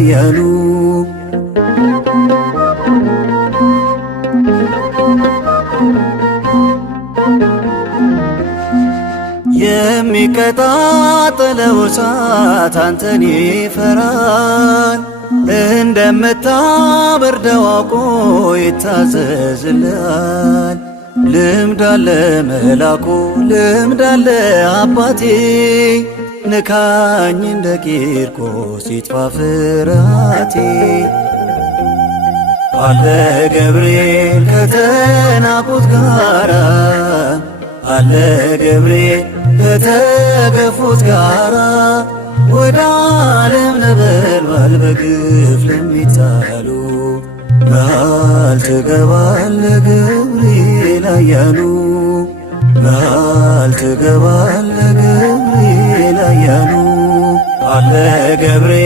ኃያሉ የሚቀጣጠለው እሳት አንተን ይፈራል። እንደምታበርደው አውቆ ይታዘዝልሃል። ልምድ አለ መላኩ ልምድ አለ አባቴ ንካኝ እንደ ቂርቆስ ይጥፋ ፍርሃቴ። አለ ገብርኤል ከተናቁት ጋራ አለ ገብርኤል ከተገፉት ጋራ ወደ ዓለም ነበልባል በግፍ ለሚጣሉ መሃል ትገባለህ ገብርኤል ኃያሉ መሃል ትገባለህ ገብርኤል ኃያሉ አለ ገብርኤል